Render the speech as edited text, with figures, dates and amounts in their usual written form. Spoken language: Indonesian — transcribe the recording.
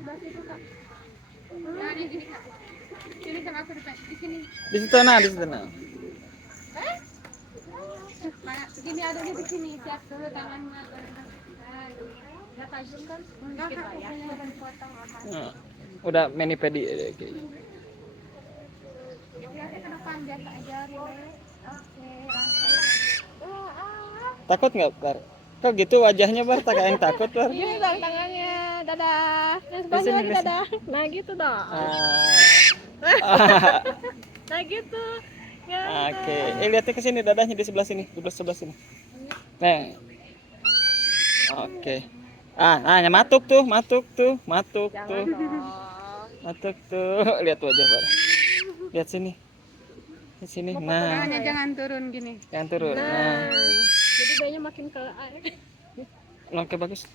Nah, di sini Kak. Sini sama aku di sini. Di situ nah, di situ nah. Mana? Gini aduknya di sini, siap dulu tangannya. Udah tajam kan? Enggak, Kak. Potong apa? Nah, udah mani pedi. Oke. Ya, ke depan biasa aja, relax. Oke, Takut nggak, Bar? Kok gitu wajahnya, Bar? Tak kayak yang takut, Bar? Gini dong tangannya, dadah. Yang Di sebelahnya sini, lagi di sini. dadah. Nah gitu dong. Ah. Nah gitu. Oke. Ganteng. Lihatnya ke sini, dadahnya di sebelah sini, di sebelah sini. Nah, oke. Matuk tuh, matuk tuh, matuk tuh, Jangan dong. matuk tuh. Lihat wajah, Bar. Lihat sini, di sini. Mau foto Nah, tangannya jangan turun gini. yang turun. Nah, Nah, jadi kayaknya makin ke air. oke bagus.